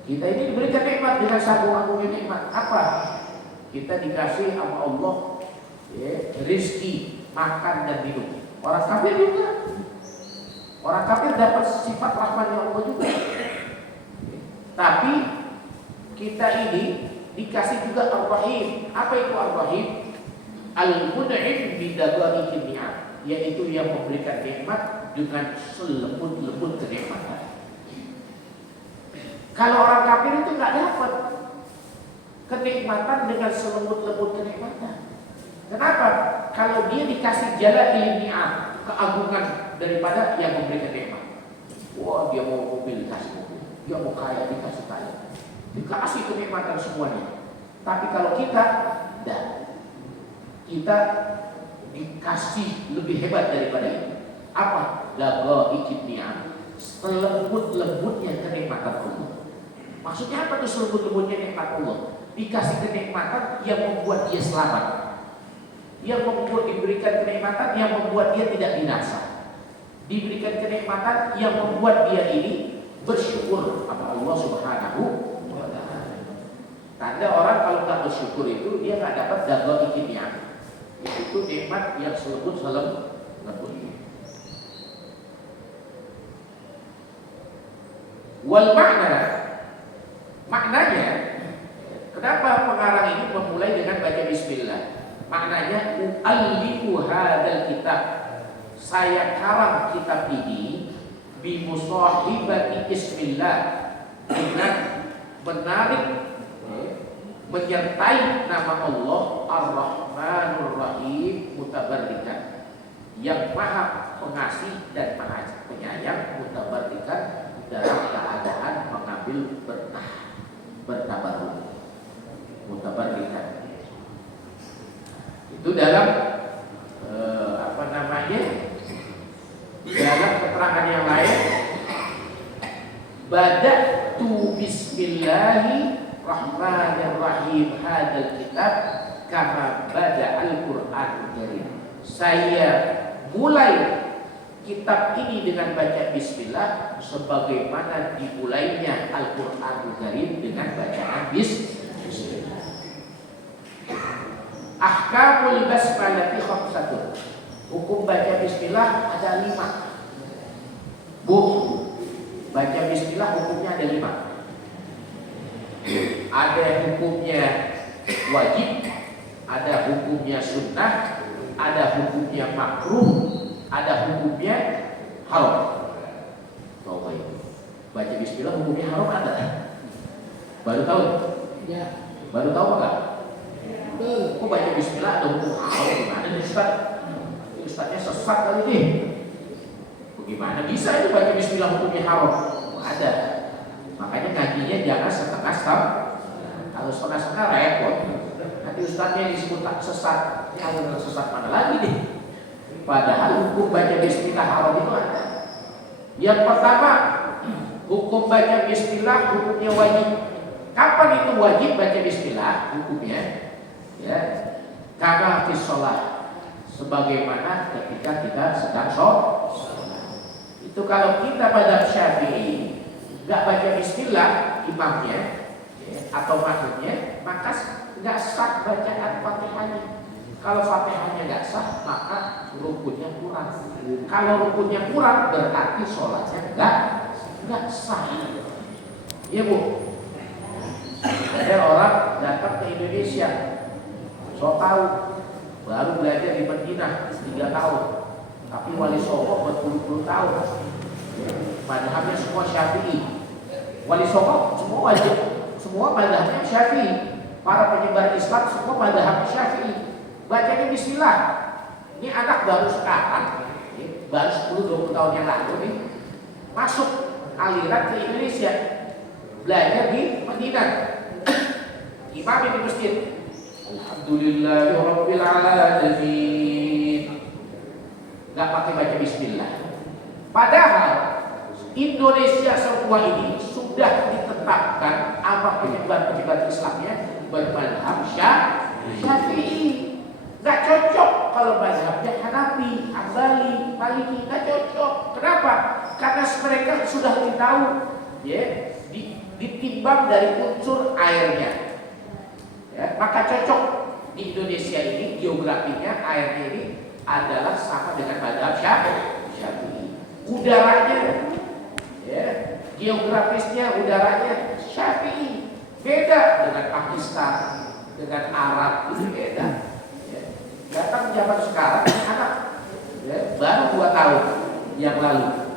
Kita ini diberikan nikmat dengan seagung-agungnya nikmat. Apa? Kita dikasih sama Allah rizki, makan dan minum. Orang kafir juga. Orang kafir dapat sifat rahmannya Allah juga. Tapi kita ini dikasih juga Ar-Rahim. Apa itu Ar-Rahim? Al-Mun'im bidagaikin ni'am, yaitu yang memberikan nikmat dengan selembut-lembut kenikmatan. Kalau orang kafir itu nggak dapat kenikmatan dengan selembut-lembut kenikmatan. Kenapa? Kalau dia dikasih jalail ni'am, keagungan daripada yang memberikan nikmat. Wah, dia mau mobil dikasih mobil, dia mau kaya dikasih kaya, dikasih kenikmatan semuanya. Tapi kalau kita dikasih lebih hebat daripada itu. Apa? Dagaikin ni'am, selembut-lembutnya kenikmatan Allah. Maksudnya apa tuh selembut-lembutnya nikmat Allah? Dikasih kenikmatan yang membuat dia selamat, yang membuat diberikan kenikmatan yang membuat dia tidak binasa, diberikan kenikmatan yang membuat dia ini bersyukur kepada Allah Subhanahu wa Ta'ala. Tanda orang kalau nggak bersyukur itu dia nggak dapat dagaikin ni'am. Itu nikmat yang selembut. Wal maknanya, kenapa pengarang ini memulai dengan baca bismillah? Maknanya u'allifu hadal kitab, saya karang kitab ini bimusahibati bismillah, dengan menarik menyertai nama Allah Ar-Rahmanur Rahim mutabarrikan, yang maha pengasih dan maha penyayang, mutabarrikan dalam keadaan mengambil bertabarruk, mutabarrikan. Itu dalam dalam keterangan yang lain, bada'tu bismillahirrahmanirrahim hadal kitab kama bada'al Qur'anul Karim. Saya mulai kitab ini dengan baca bismillah sebagaimana dimulainya Al-Qur'anul Karim dengan bacaan bismillah. Ahkamul basmalati khamsatun. Hukum baca bismillah ada 5. Bu, baca bismillah hukumnya ada 5. Ada hukumnya wajib, ada hukumnya sunnah, ada hukumnya makruh, ada hukumnya haram. Tahu itu? Baca bismillah hukumnya haram ada? Baru tahu? Ya. Baru tahu enggak? Kok baca bismillah ada hukum haram gimana nih Ustaz? ustaznya sesat kali ini. Bagaimana bisa itu baca bismillah hukumnya haram? Ada. Makanya ngajinya jangan setengah-setengah. Kalau setengah-setengah repot. Nanti ustaznya disebut tak sesat. Kalau sesat mana lagi nih? Padahal hukum baca bismillah haram itu ada. Yang pertama, hukum baca bismillah hukumnya wajib. Kapan itu wajib baca bismillah hukumnya? Ya, karena fi sholat, sebagaimana ketika kita sedang sholat. Itu kalau kita pada Syafi'i nggak baca bismillah imamnya ya, atau makmumnya, maka nggak sah bacaan Fatihahnya. Kalau Fatihahnya nggak sah, maka rukunnya kurang. Kalau rukunnya kurang, berarti sholatnya nggak sah. Iya Bu. Ada orang datang ke Indonesia, so tahu, baru belajar di Madinah 3 tahun, tapi wali Songo berpuluh-puluh tahun. Madhabnya semua Syafi'i. Wali Songo semua wajib, semua madhabnya Syafi'i. Para penyebar Islam semua madhabnya Syafi'i. Bacanya bismillah. Ini anak baru sekarang, baru 10-20 tahun yang lalu nih, masuk aliran ke Indonesia, belajar di Madinah. Imam di masjid, Alhamdulillahirabbil alamin, nggak pakai baca bismillah. Padahal Indonesia semua ini sudah ditetapkan apa penyebar Islamnya bermadhab Syafi'i. Nggak cocok kalau mazhabnya Hanafi, Hambali, Maliki, nggak cocok. Kenapa? Karena mereka sudah tahu, ya, ditimbang dari unsur airnya. Ya, maka cocok di Indonesia ini geografinya airnya ini adalah sama dengan mazhab Syafi'i. Udaranya, ya, geografisnya udaranya Syafi'i. Beda dengan Pakistan, dengan Arab, itu beda. Datang zaman sekarang anak ya, baru 2 tahun yang lalu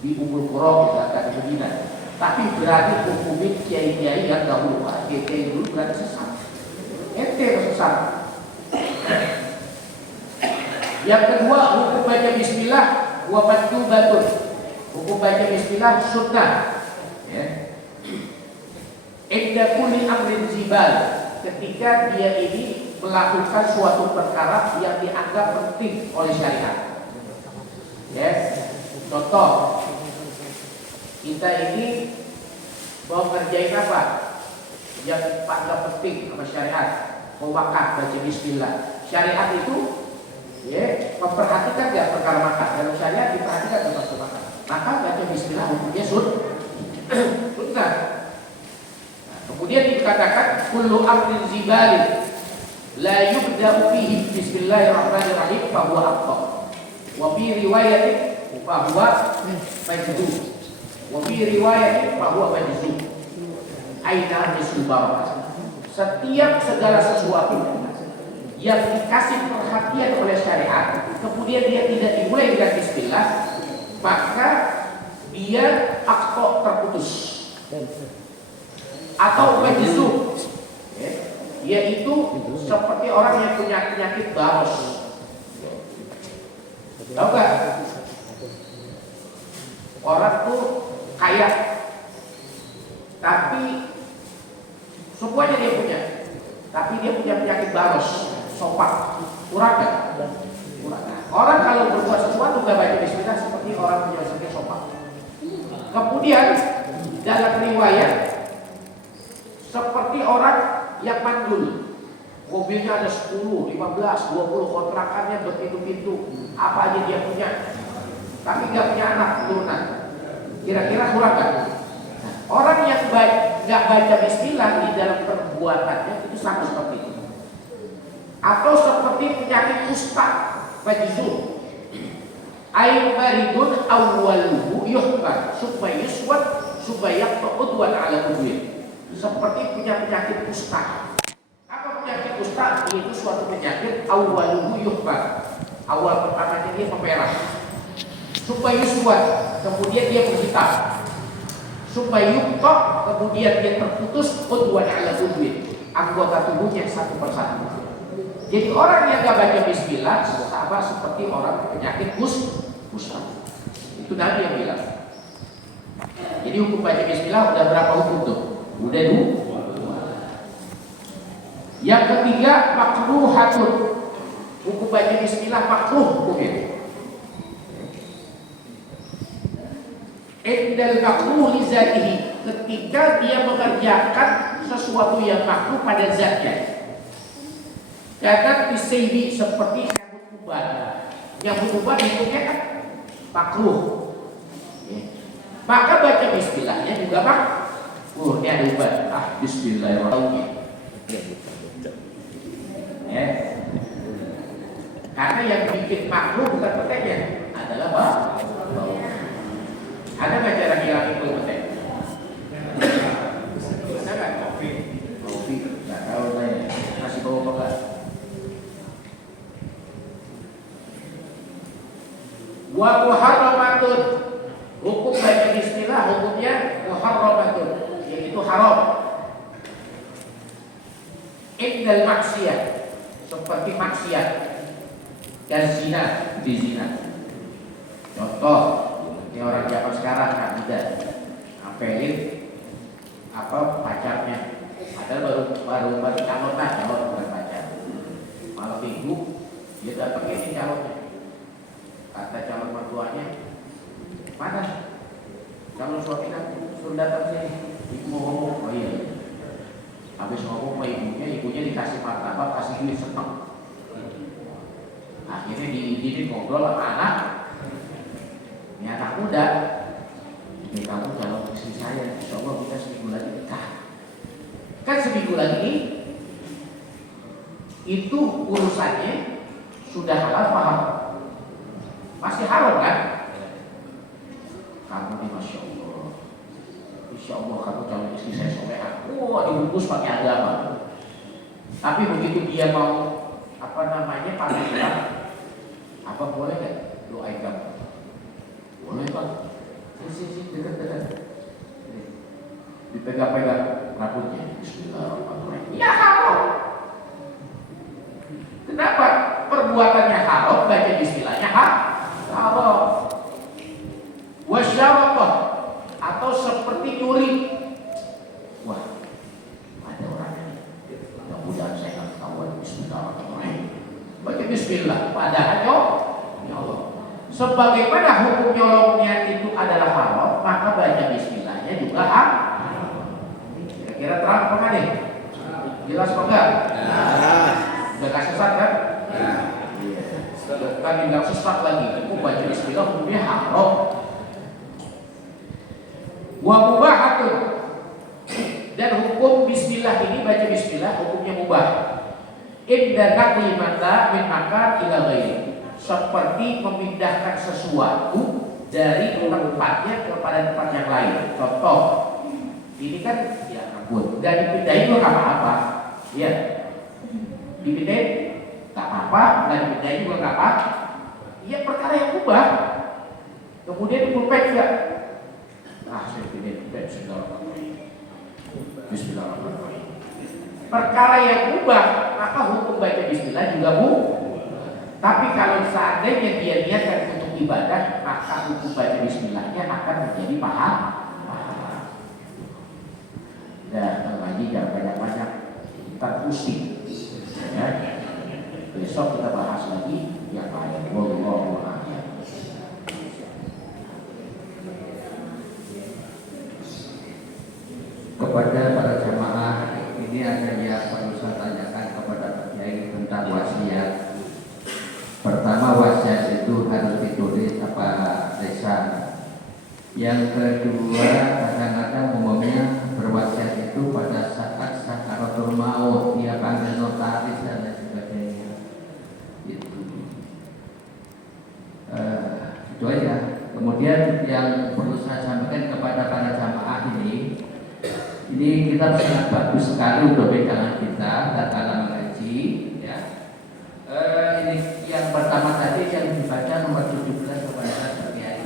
di Ummul Qura kita di Madinah, tapi berani hukumin kiai-kiai yang dahulu. Kiai dulu berani sesat, ente sesat. Yang kedua, hukum baca bismillah wa maktubatun. Hukum baca bismillah sunnah, ya. Inda kulli amrin zibal, ketika dia ini melakukan suatu perkara yang dianggap penting oleh syariat. Yes. Contoh, kita ini mau ngerjain apa yang dianggap penting sama syariat, mau makan, baca bismillah. Syariat itu ya, memperhatikan nggak perkara makan. Kalau syariat diperhatikan termasuk makan, maka baca bismillah hukumnya sunnah. Kemudian dikatakan kullu amrin zibalin la yubda'u fihi bismillahirrahmanirrahim fa huwa aqta. Wa fi riwayatin fa huwa majzum. Wa fi riwayatin fa huwa majzum. Aina bisul barakah. Setiap segala sesuatu yang dikasih perhatian oleh syariat, kemudian dia tidak dimulai dengan bismillah, maka dia aqta, terputus. Atau majzum, yaitu seperti orang yang punya penyakit baros. Tahu gak? Orang tuh kaya, tapi semuanya dia punya, tapi dia punya penyakit baros, sopak, kurang gak? Kurang. Orang kalau berbuat sesuatu gak baca bismillah seperti orang punya sakit sopak. Kemudian dalam riwayat seperti orang yang mandul, mobilnya ada 10, 15, 20, kontrakannya berpintu-pintu, apa aja dia punya, tapi gak punya anak turunan. Kira-kira kurang gak? Orang yang gak baca bismillah di dalam perbuatannya itu sama seperti itu. Atau seperti penyakit kusta, majzum. Air maridun awwaluhu yuhbar supaya yuswat supaya udwan ala udwin. Seperti punya penyakit kusta. Apa penyakit kusta? Itu suatu penyakit awwaluhu yuhbar. Awal pertamanya dia memerah, supaya yuswat, kemudian dia berhitam, supaya yuktok, kemudian dia terputus udwan ala udwin, anggota tubuhnya satu persatu. Jadi orang yang gak baca bismillah sama seperti orang penyakit kusta. Itu Nabi yang bilang. Jadi hukum baca bismillah udah berapa hukum tuh? Udah 2. Yang ketiga makruhatun. Hukum baca bismillah makruh hukumnya. Indal makruh li zatihi, ketika dia mengerjakan sesuatu yang makruh pada zatnya. Kata disaybi seperti nyambut uban. Nyambut uban hukumnya kan makruh. Maka baca bismillahnya juga makruh. Ini ada uban. Bismillahirrahmanirrahim. Karena yang bikin makruh bukan petenya, adalah bau. Ada nggak cara ngilangin bau petai? Bisa nggak? Kopi. Nggak tahu saya. Masih bau apa nggak? Wa muharramatun. Hukum baca bismillah hukumnya muharramatun, yaitu haram. Indal maksiat, seperti maksiat dan zina, di zina. Contoh, ini orang zaman sekarang kan tidak apelin apa pacarnya, padahal baru calon bukan pacar. Malam minggu dia datang ini calonnya, kata calon mertuanya, mana calon suami kamu, suruh datang sini, ibu mau ngomong. Oh iya. Habis ngomong sama ibunya dikasih martabak, kasih duit seneng. Akhirnya diizinin ngobrol sama anak. Ini anak muda, ini kamu calon istri saya, insya Allah kita seminggu lagi nikah. Kan seminggu lagi nih, itu urusannya sudah halal paham, masih haram kan? Kamu nih masya Allah, insya Allah kamu calon istri saya soleha. Dibungkus pakai agama. Tapi begitu dia mau panggilan, apa boleh kan doain kamu? Boleh Pak. Sini dekat. Dipegang-pegang rambutnya. Bismillahirrahmanirrahim. Ya haram. Kenapa? Perbuatannya haram, baca bismillahnya haram. Wasyaraqah, atau seperti nyuri. Wah, ada orangnya. Mudah-mudahan saya nggak ketahuan. Bismillahirrahmanirrahim. Baca bismillah, padahal ya Allah. Sebagaimana hukum nyolongnya itu adalah haram, maka baca bismillahnya juga haram. Kira-kira terang apa nggak nih? Jelas apa enggak? Udah gak sesat kan? Kan tinggal sesat lagi. Hukum baca bismillah hukumnya haram. Wa mubahatun, dan hukum bismillah ini baca bismillah hukumnya mubah. Inda naqli mata min makan ila ghairi, seperti memindahkan sesuatu dari tempatnya kepada tempat yang lain. Contoh, ini kan ya ampun, gak dipindahin juga gak apa-apa. Ya, dipindahin gak apa-apa, gak dipindahin juga gak apa-apa. Ya perkara yang mubah. Kemudian dipulpen juga. Saya pindahin Bismillahirrahmanirrahim. Perkara yang mubah, maka hukum baca bismillah juga Tapi kalau seandainya dia niatkan untuk ibadah, maka hukum baca bismillahnya akan menjadi pahala. Dan lagi jangan banyak-banyak, kita pusing. Ya. Besok kita bahas lagi yang lain. Wallahu a'lam. Kepada para jamaah, ini ada yang perlu saya tanyakan kepada Pak Kiai tentang wasiat. Pertama, wasiat itu harus ditulis apa lisan. Yang kedua, kadang-kadang umumnya berwasiat itu pada saat sakaratul maut, dia panggil notaris dan lain sebagainya. Itu aja. Kemudian yang perlu saya sampaikan kepada para jamaah ini kita sangat bagus sekali untuk pegangan kita dalam mengaji. Ya. Ini yang pertama tadi yang dibaca nomor 17 kepada Pak Kiai.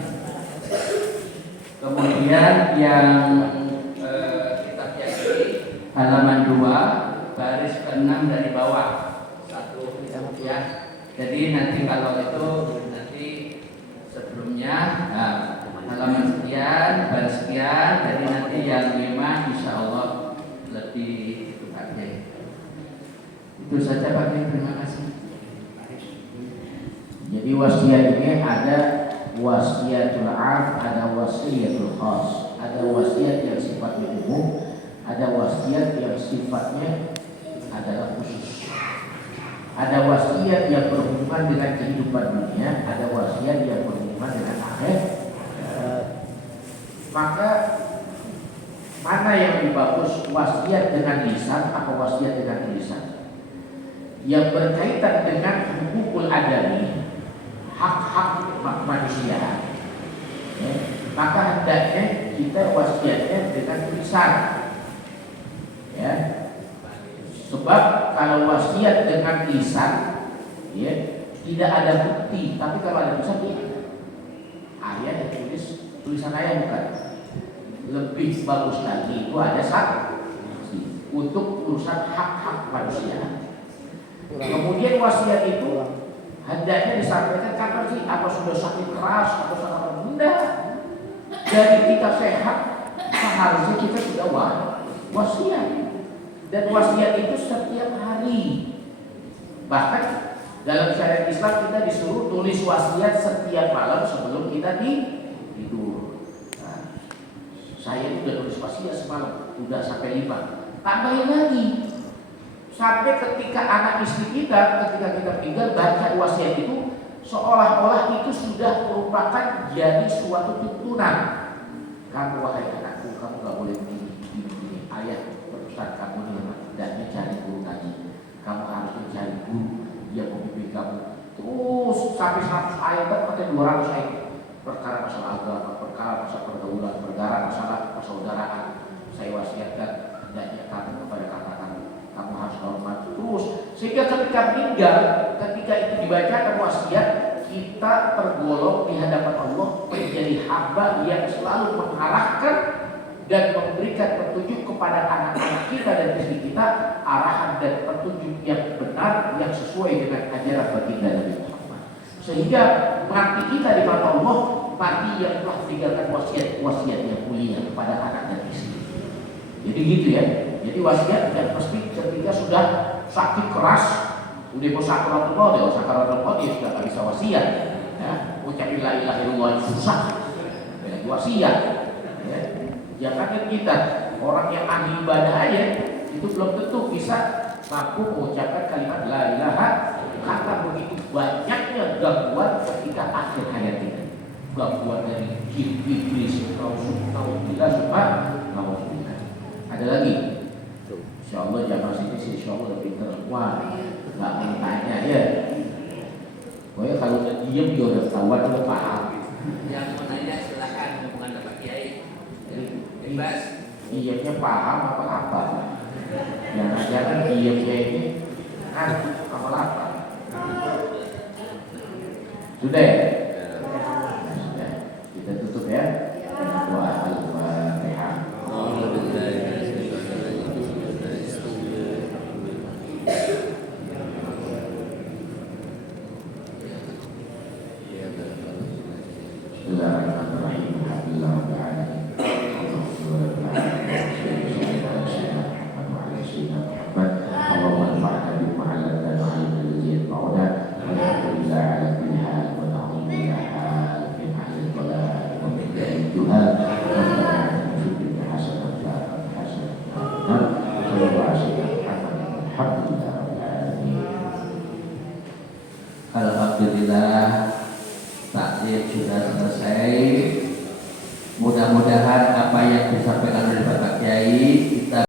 Kemudian yang kitab Yasin halaman 2 baris ke-6 dari bawah. 1, ya. Jadi nanti kalau itu nanti sebelumnya halaman sekian, baris sekian. Jadi nanti yang 5 insya Allah lebih itu pakai. Itu saja Pak. Terima kasih. Jadi wasiat ini ada wasiatul 'am, ada wasiatul khas. Ada wasiat yang sifatnya umum, ada wasiat yang sifatnya adalah khusus. Ada wasiat yang berhubungan dengan kehidupan dunia, ada wasiat yang berhubungan dengan akhir. Maka mana yang lebih bagus, wasiat dengan lisan atau wasiat dengan tulisan? Yang berkaitan dengan hukukul adami, hak-hak manusia, ya, maka hendaknya kita wasiatnya dengan tulisan, ya. Sebab kalau wasiat dengan lisan, ya, tidak ada bukti. Tapi kalau ada tulisan, ya, ayat yang tulis tulisan ayat bukan. Lebih bagus lagi itu ada saksi untuk urusan hak-hak manusia. Kemudian wasiat itu hendaknya disampaikan kapan sih? Apa sudah sakit keras atau sangat rendah? Dari kita sehat, seharusnya kita sudah wasiat. Dan wasiat itu setiap hari. Bahkan dalam syariat Islam kita disuruh tulis wasiat setiap malam sebelum kita tidur. Nah, saya sudah tulis wasiat semalam, sudah sampai 5. Tambahin lagi. Sampai ketika anak istri kita, ketika kita meninggal, baca wasiat itu seolah-olah itu sudah merupakan jadi suatu tuntunan. Kamu wahai anakku, kamu gak boleh begini. Ayah perusahaan kamu nih, hendaknya cari guru ngaji. Kamu harus mencari guru yang membimbing kamu. Terus sampai 100 ayat, pakai 200 ayat. Perkara masalah agama, perkara masalah pergaulan, perkara masalah persaudaraan. Saya wasiatkan hendaknya kamu kepada kakak kamu harus hormat terus, sehingga ketika meninggal, ketika itu dibacakan wasiat, kita tergolong di hadapan Allah menjadi hamba yang selalu mengarahkan dan memberikan petunjuk kepada anak-anak kita dan istri kita, arahan dan petunjuk yang benar yang sesuai dengan ajaran baginda Nabi Muhammad. Sehingga mati kita di mata Allah, mati yang telah meninggalkan wasiat yang mulia kepada anak dan istri. Jadi gitu ya. Jadi wasiat dan mesti ketika sudah sakit keras, udah mau sakaratul maut ya, sakaratul maut ya sudah nggak bisa wasiat. Ya, ucapin la ilaha illallah susah, apalagi wasiat. Ya, jangan kita orang yang ahli ibadah aja itu belum tentu bisa mampu mengucapkan kalimat la ilaha, karena begitu banyaknya gangguan ketika akhir hayat ini. Gangguan dari jin, iblis, naudzubillah, subhanallah. Ada lagi. Insya Allah jamaah sini sih insya Allah lebih terkuat. Gak mau tanya ya. Pokoknya kalau udah diem dia udah ketahuan, udah paham. Yang mau nanya silakan, hubungan Bapak Kiai. Bebas. Diemnya paham apa-apa. Yang ajaran diemnya ini kan apa-apa. Sudah ya? Sudah. Kita tutup ya. Doa Al-Fatihah. Bismillahirrahmanirrahim. Alhamdulillah, takdir sudah selesai.